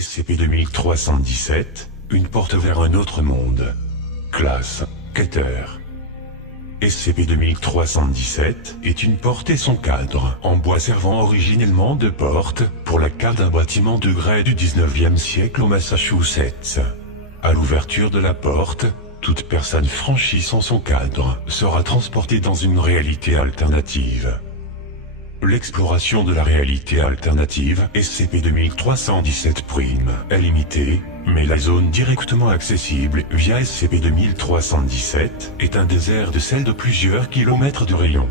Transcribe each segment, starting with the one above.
SCP-2317, une porte vers un autre monde. Classe, Keter. SCP-2317 est une porte et son cadre en bois servant originellement de porte pour la cale d'un bâtiment de grès du 19e siècle au Massachusetts. À l'ouverture de la porte, toute personne franchissant son cadre sera transportée dans une réalité alternative. L'exploration de la réalité alternative SCP-2317' est limitée, mais la zone directement accessible via SCP-2317 est un désert de sel de plusieurs kilomètres de rayon.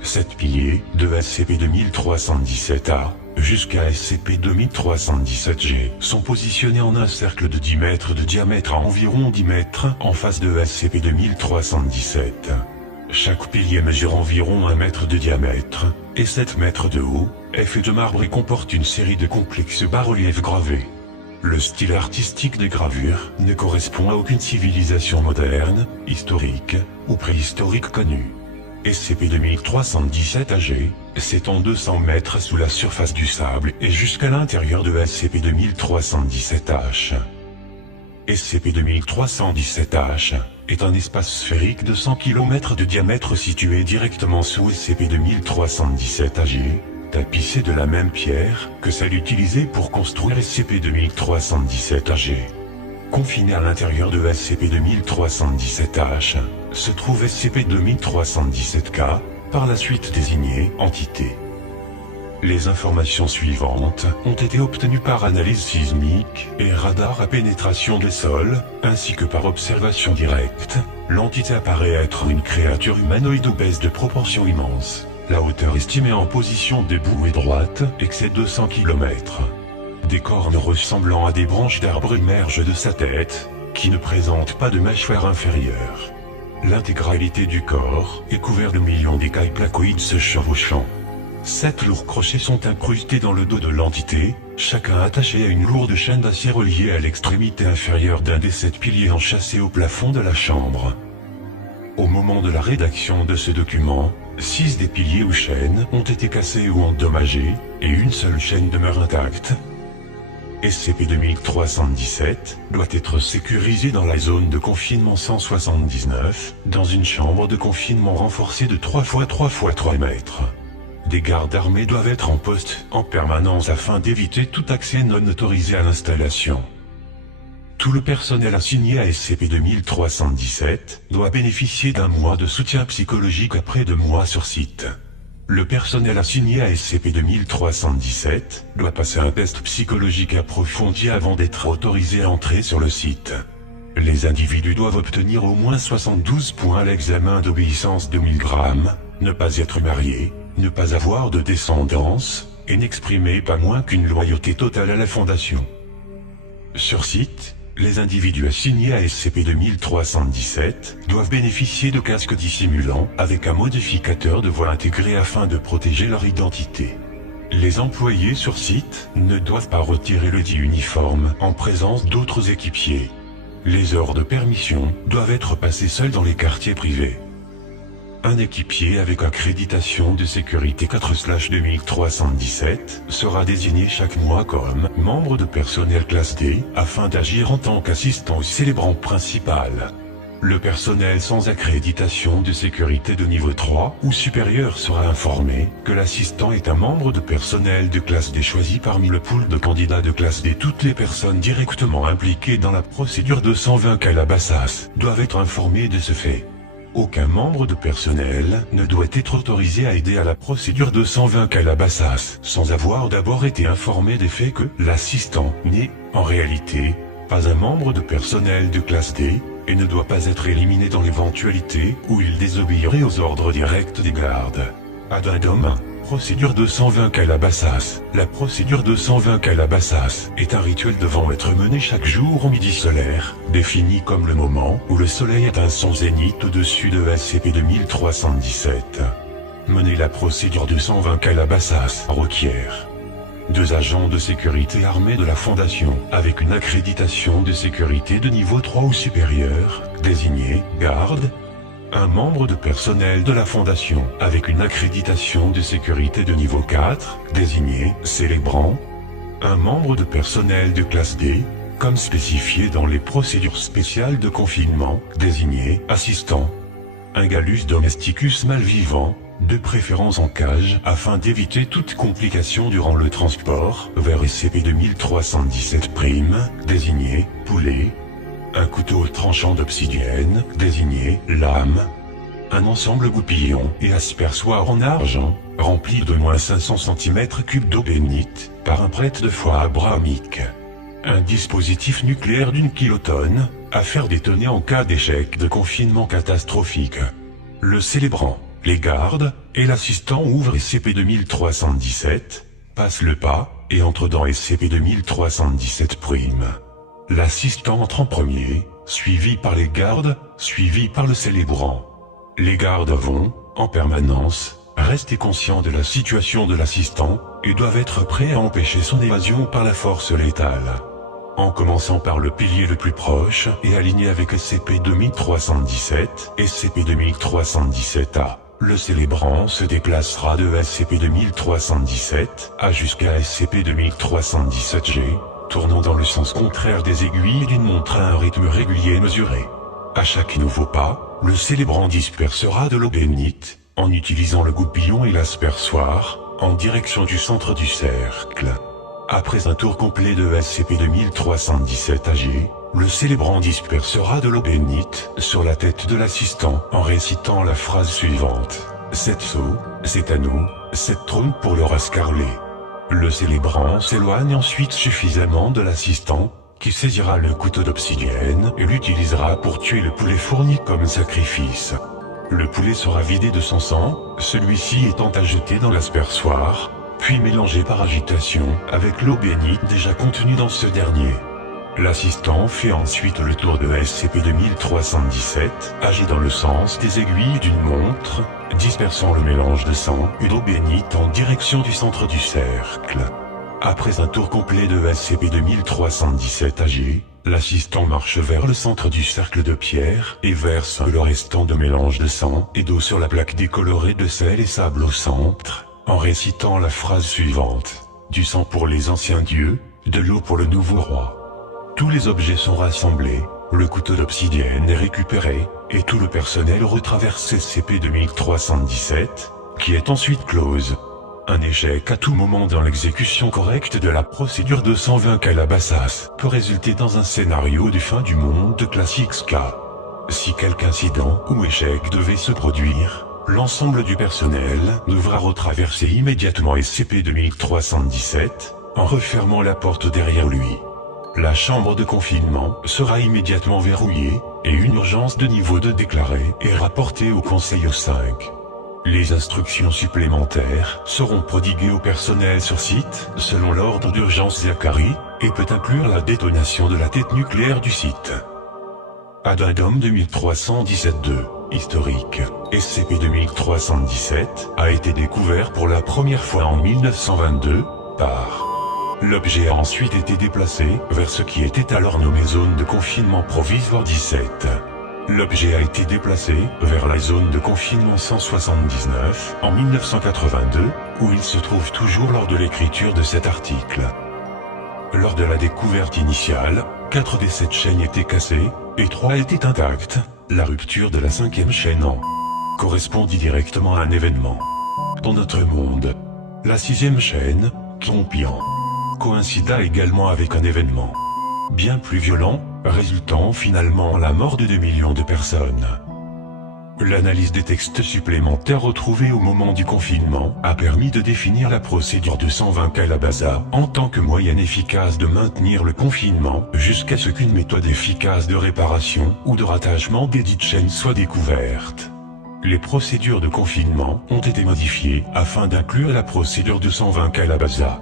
7 piliers de SCP-2317-A jusqu'à SCP-2317-G sont positionnés en un cercle de 10 mètres de diamètre à environ 10 mètres en face de SCP-2317. Chaque pilier mesure environ 1 mètre de diamètre et 7 mètres de haut, est fait de marbre et comporte une série de complexes bas-reliefs gravés. Le style artistique des gravures ne correspond à aucune civilisation moderne, historique ou préhistorique connue. SCP-2317-AG s'étend 200 mètres sous la surface du sable et jusqu'à l'intérieur de SCP-2317-H. SCP-2317-H est un espace sphérique de 100 km de diamètre situé directement sous SCP-2317-AG, tapissé de la même pierre que celle utilisée pour construire SCP-2317-AG. Confiné à l'intérieur de SCP-2317-H, se trouve SCP-2317-K, par la suite désigné Entité. Les informations suivantes ont été obtenues par analyse sismique et radar à pénétration des sols, ainsi que par observation directe. L'entité apparaît être une créature humanoïde obèse de proportions immenses. La hauteur estimée en position debout et droite excède 200 km. Des cornes ressemblant à des branches d'arbres émergent de sa tête, qui ne présente pas de mâchoire inférieure. L'intégralité du corps est couvert de millions d'écailles placoïdes se chevauchant. 7 lourds crochets sont incrustés dans le dos de l'entité, chacun attaché à une lourde chaîne d'acier reliée à l'extrémité inférieure d'un des 7 piliers enchâssés au plafond de la chambre. Au moment de la rédaction de ce document, 6 des piliers ou chaînes ont été cassés ou endommagés, et une seule chaîne demeure intacte. SCP-2317 doit être sécurisé dans la zone de confinement 179, dans une chambre de confinement renforcée de 3 x 3 x 3 mètres. Des gardes armés doivent être en poste en permanence afin d'éviter tout accès non autorisé à l'installation. Tout le personnel assigné à SCP-2317 doit bénéficier d'un mois de soutien psychologique après 2 mois sur site. Le personnel assigné à SCP-2317 doit passer un test psychologique approfondi avant d'être autorisé à entrer sur le site. Les individus doivent obtenir au moins 72 points à l'examen d'obéissance de 1000 grammes, ne pas être mariés, ne pas avoir de descendance, et n'exprimer pas moins qu'une loyauté totale à la Fondation. Sur site, les individus assignés à SCP-2317 doivent bénéficier de casques dissimulants avec un modificateur de voix intégré afin de protéger leur identité. Les employés sur site ne doivent pas retirer le dit uniforme en présence d'autres équipiers. Les heures de permission doivent être passées seuls dans les quartiers privés. Un équipier avec accréditation de sécurité 4/2317 sera désigné chaque mois comme membre de personnel classe D afin d'agir en tant qu'assistant au célébrant principal. Le personnel sans accréditation de sécurité de niveau 3 ou supérieur sera informé que l'assistant est un membre de personnel de classe D choisi parmi le pool de candidats de classe D. Toutes les personnes directement impliquées dans la procédure 220 Calabasas doivent être informées de ce fait. Aucun membre de personnel ne doit être autorisé à aider à la procédure 220 Calabasas sans avoir d'abord été informé des faits que l'assistant n'est, en réalité, pas un membre de personnel de classe D et ne doit pas être éliminé dans l'éventualité où il désobéirait aux ordres directs des gardes. Addendum 1. Procédure 220 Calabasas. La procédure 220 Calabasas est un rituel devant être mené chaque jour au midi solaire, défini comme le moment où le soleil atteint son zénith au-dessus de SCP-2317. Mener la procédure 220 Calabasas requiert 2 agents de sécurité armés de la Fondation, avec une accréditation de sécurité de niveau 3 ou supérieur, désignés garde. Un membre de personnel de la Fondation, avec une accréditation de sécurité de niveau 4, désigné célébrant. Un membre de personnel de classe D, comme spécifié dans les procédures spéciales de confinement, désigné assistant. Un Gallus domesticus malvivant, de préférence en cage afin d'éviter toute complication durant le transport vers SCP-2317 prime, désigné poulet. Un couteau tranchant d'obsidienne, désigné lame. Un ensemble goupillon et aspersoir en argent, rempli de moins 500 cm3 d'eau bénite, par un prêtre de foi abrahamique. Un dispositif nucléaire d'1 kilotonne, à faire détonner en cas d'échec de confinement catastrophique. Le célébrant, les gardes, et l'assistant ouvrent SCP-2317, passent le pas, et entrent dans SCP-2317 prime. L'assistant entre en premier, suivi par les gardes, suivi par le célébrant. Les gardes vont, en permanence, rester conscients de la situation de l'assistant, et doivent être prêts à empêcher son évasion par la force létale. En commençant par le pilier le plus proche et aligné avec SCP-2317, SCP-2317-A, le célébrant se déplacera de SCP-2317-A jusqu'à SCP-2317-G, tournant dans le sens contraire des aiguilles d'une montre à un rythme régulier et mesuré. À chaque nouveau pas, le célébrant dispersera de l'eau bénite, en utilisant le goupillon et l'aspersoir, en direction du centre du cercle. Après un tour complet de SCP-2317-AG, le célébrant dispersera de l'eau bénite sur la tête de l'assistant en récitant la phrase suivante. 7 seaux, c'est à nous, 7 trônes pour le rascarler. Le célébrant s'éloigne ensuite suffisamment de l'assistant, qui saisira le couteau d'obsidienne et l'utilisera pour tuer le poulet fourni comme sacrifice. Le poulet sera vidé de son sang, celui-ci étant ajouté dans l'aspersoir, puis mélangé par agitation avec l'eau bénite déjà contenue dans ce dernier. L'assistant fait ensuite le tour de SCP-2317, agi dans le sens des aiguilles d'une montre, dispersant le mélange de sang et d'eau bénite en direction du centre du cercle. Après un tour complet de SCP-2317-AG, l'assistant marche vers le centre du cercle de pierre et verse le restant de mélange de sang et d'eau sur la plaque décolorée de sel et sable au centre, en récitant la phrase suivante. Du sang pour les anciens dieux, de l'eau pour le nouveau roi. Tous les objets sont rassemblés, le couteau d'obsidienne est récupéré, et tout le personnel retraverse SCP-2317, qui est ensuite close. Un échec à tout moment dans l'exécution correcte de la procédure 220 Calabasas peut résulter dans un scénario de fin du monde de classe XK. Si quelque incident ou échec devait se produire, l'ensemble du personnel devra retraverser immédiatement SCP-2317, en refermant la porte derrière lui. La chambre de confinement sera immédiatement verrouillée, et une urgence de niveau 2 déclarée et rapportée au Conseil 5. Les instructions supplémentaires seront prodiguées au personnel sur site, selon l'ordre d'urgence Zachary, et peut inclure la détonation de la tête nucléaire du site. Addendum 2317-2, historique, SCP-2317, a été découvert pour la première fois en 1922, par... L'objet a ensuite été déplacé vers ce qui était alors nommé zone de confinement provisoire 17. L'objet a été déplacé vers la zone de confinement 179 en 1982, où il se trouve toujours lors de l'écriture de cet article. Lors de la découverte initiale, 4 des 7 chaînes étaient cassées, et 3 étaient intactes. La rupture de la 5e chaîne en correspondit directement à un événement. Dans notre monde, la 6e chaîne, Trompian, coïncida également avec un événement bien plus violent, résultant finalement en la mort de 2 millions de personnes. L'analyse des textes supplémentaires retrouvés au moment du confinement a permis de définir la procédure 220 Calabasa en tant que moyen efficace de maintenir le confinement jusqu'à ce qu'une méthode efficace de réparation ou de rattachement des dites chaînes soit découverte. Les procédures de confinement ont été modifiées afin d'inclure la procédure 220 Calabasa.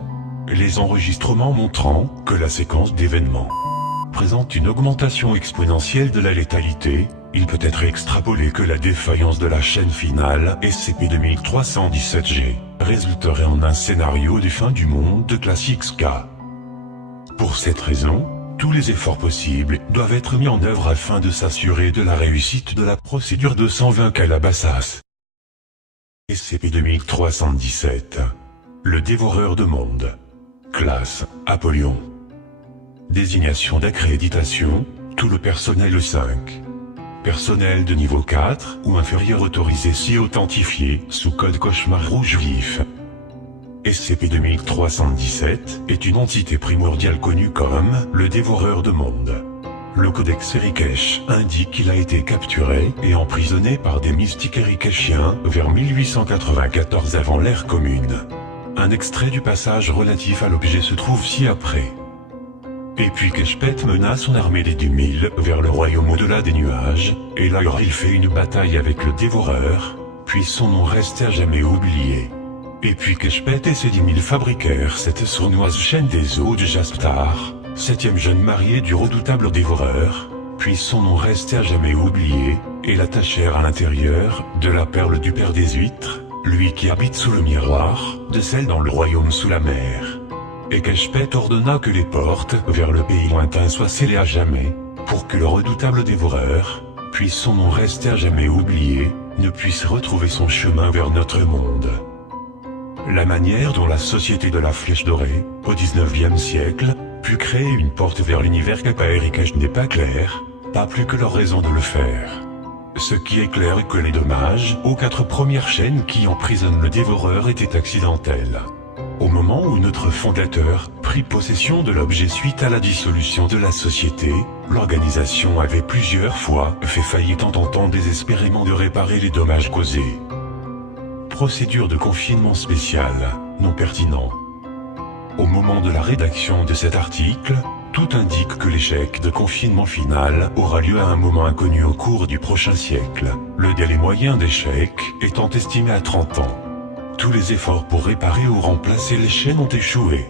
Les enregistrements montrant que la séquence d'événements présente une augmentation exponentielle de la létalité, il peut être extrapolé que la défaillance de la chaîne finale SCP-2317-G résulterait en un scénario de fin du monde de classe XK. Pour cette raison, tous les efforts possibles doivent être mis en œuvre afin de s'assurer de la réussite de la procédure 220 Calabasas. SCP-2317, le dévoreur de mondes. Classe, Apollyon. Désignation d'accréditation, tout le personnel 5. Personnel de niveau 4 ou inférieur autorisé si authentifié sous code cauchemar rouge vif. SCP-2317 est une entité primordiale connue comme le dévoreur de mondes. Le codex Erikesh indique qu'il a été capturé et emprisonné par des mystiques erikeshiens vers 1894 avant l'ère commune. Un extrait du passage relatif à l'objet se trouve ci-après. Et puis Keshpet mena son armée des 10 000 vers le royaume au-delà des nuages, et là il fait une bataille avec le dévoreur, puis son nom restait à jamais oublié. Et puis Keshpet et ses 10 000 fabriquèrent cette sournoise chaîne des eaux de Jastar, 7e jeune marié du redoutable dévoreur, puis son nom restait à jamais oublié, et l'attachèrent à l'intérieur de la perle du père des huîtres, lui qui habite sous le miroir, de celle dans le royaume sous la mer. Et Keshpet ordonna que les portes vers le pays lointain soient scellées à jamais, pour que le redoutable dévoreur, puis son nom resté à jamais oublié, ne puisse retrouver son chemin vers notre monde. La manière dont la société de la Flèche Dorée, au XIXe siècle, put créer une porte vers l'univers Kappa Erikesh n'est pas claire, pas plus que leur raison de le faire. Ce qui est clair est que les dommages aux 4 premières chaînes qui emprisonnent le dévoreur étaient accidentels. Au moment où notre fondateur prit possession de l'objet suite à la dissolution de la société, l'organisation avait plusieurs fois fait faillite en tentant désespérément de réparer les dommages causés. Procédure de confinement spéciale, non pertinent. Au moment de la rédaction de cet article, tout indique que l'échec de confinement final aura lieu à un moment inconnu au cours du prochain siècle, le délai moyen d'échec étant estimé à 30 ans. Tous les efforts pour réparer ou remplacer les chaînes ont échoué.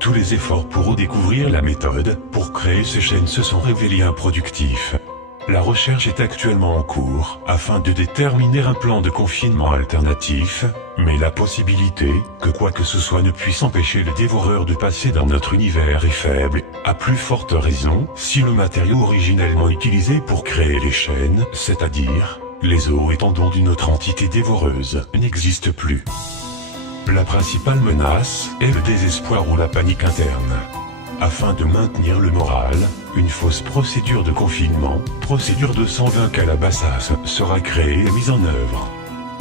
Tous les efforts pour redécouvrir la méthode pour créer ces chaînes se sont révélés improductifs. La recherche est actuellement en cours afin de déterminer un plan de confinement alternatif, mais la possibilité que quoi que ce soit ne puisse empêcher le dévoreur de passer dans notre univers est faible, à plus forte raison si le matériau originellement utilisé pour créer les chaînes, c'est-à-dire les os étendons d'une autre entité dévoreuse, n'existe plus. La principale menace est le désespoir ou la panique interne. Afin de maintenir le moral, une fausse procédure de confinement, procédure 220 Calabasas, sera créée et mise en œuvre.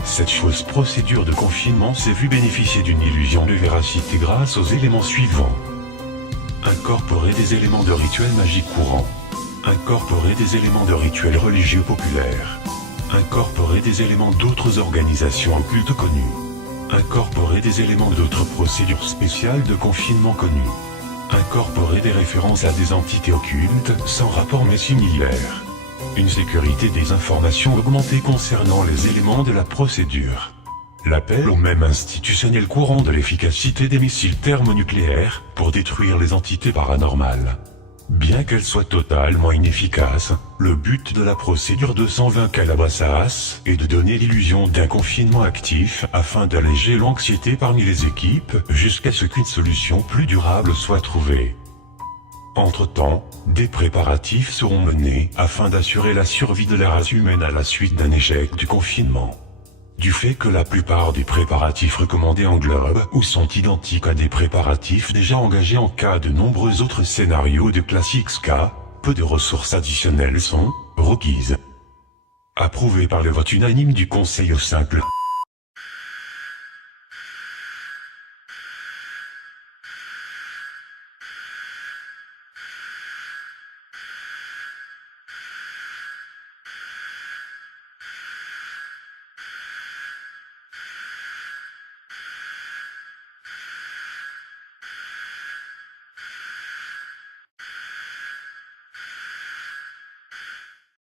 Cette fausse procédure de confinement s'est vue bénéficier d'une illusion de véracité grâce aux éléments suivants. Incorporer des éléments de rituels magiques courants. Incorporer des éléments de rituels religieux populaires. Incorporer des éléments d'autres organisations occultes connues. Incorporer des éléments d'autres procédures spéciales de confinement connues. Incorporer des références à des entités occultes sans rapport mais similaires. Une sécurité des informations augmentée concernant les éléments de la procédure. L'appel au même institutionnel courant de l'efficacité des missiles thermonucléaires pour détruire les entités paranormales. Bien qu'elle soit totalement inefficace, le but de la procédure 220 Calabasas est de donner l'illusion d'un confinement actif afin d'alléger l'anxiété parmi les équipes jusqu'à ce qu'une solution plus durable soit trouvée. Entre-temps, des préparatifs seront menés afin d'assurer la survie de la race humaine à la suite d'un échec du confinement. Du fait que la plupart des préparatifs recommandés englobent ou sont identiques à des préparatifs déjà engagés en cas de nombreux autres scénarios de classe XK, peu de ressources additionnelles sont requises. Approuvé par le vote unanime du Conseil au simple.